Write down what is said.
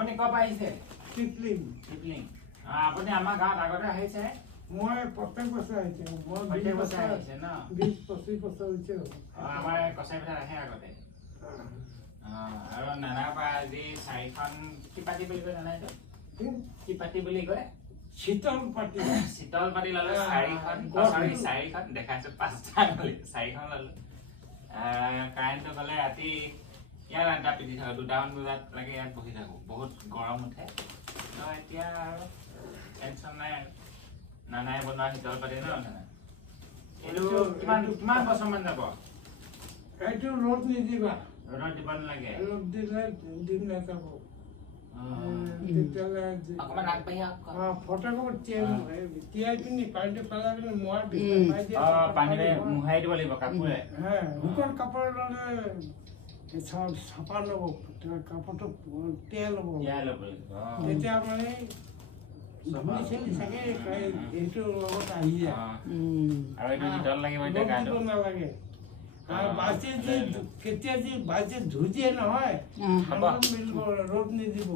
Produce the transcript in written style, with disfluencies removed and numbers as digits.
আপুনি ক'ৰ পৰা আহিছে? টিপলিং টিপলিং। আপুনি আমাৰ গাঁৱত আগতে আহিছে? মই প্ৰত্যেক বছৰ আহিছে মই প্ৰত্যেক বছৰ আহিছে ন? 20-25 বছৰ হৈছে আমাৰ কছাৰী পথাৰ আহে আগতে। আৰু নানাৰ পৰা আজি 4খন কি পাতি বুলি কয় নানাইটো? কি পাতি বুলি কয়? শীতল পাতি ল'লো 4খন দেখাইছো 5টা ল'লো 4খন ল'লো। কাৰেণ্টটো গ'লে ৰাতি ইয়াত আড্ডা পিটি থাকোঁ 2টামান বজালৈকে ইয়াত বহি থাকোঁ বহুত গৰম উঠে। এতিয়া আৰু টেনশ্যন নাই আৰু নানাই বনোৱা শীতল পাতি ন নানা। এইটো কিমান বছৰমান যাব? এইটো ৰ'দ নিদিবা ৰ'দত দিব নালাগে। ৰ'দ দিলে দিন নাযাব অকমান আগবাঢ়ি ফটাকত তিয়াই পিনি পানীটো পেলাই পিনি মই পানী মোহাৰি দিব লাগিব কাপোৰে। শুকান কাপোৰ ল'লে চাফা ল'ব কাপোৰটো তিয়াই ল'ব তেতিয়া মানে ধূলি চুলি চাগে এইটো লগত আহি যায় আৰু এইটো শীতল লাগিব এতিয়া ৰ'দ দিব নালাগে। আৰু বাজি যি কেতিয়া যি বাজি ধুই দিয়ে নহয় ঠাণ্ডাত মিলিব ৰ'দ নিদিব